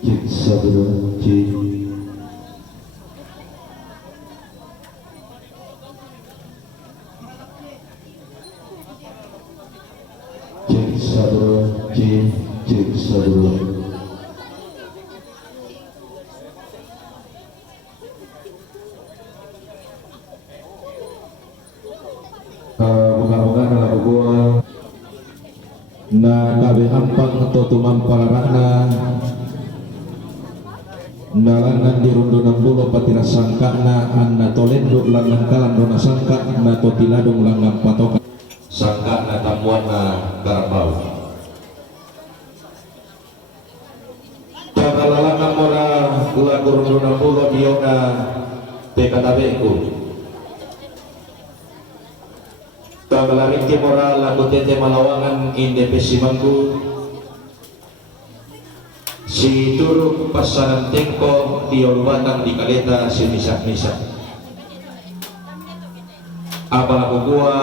Cek sabda cek sabda cek sabda moga-moga na gua na kabe ampang atau tumampal rakna nalangan dirundu 60 patina sangkana anna tolenduk langan kalan dona sangka na totinadung langan patokan sangka na tamuana karabau jagalalana mora lagu rundu 60 diona tekatabeku tagalarinti mora lagu tete malawangan inde pesimangku si turuk pasaran tengko diolbatang di kaleta si misak-misak apa gua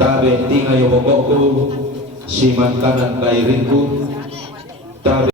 tabe tinga yo pokokku si mankanan kairinku tabe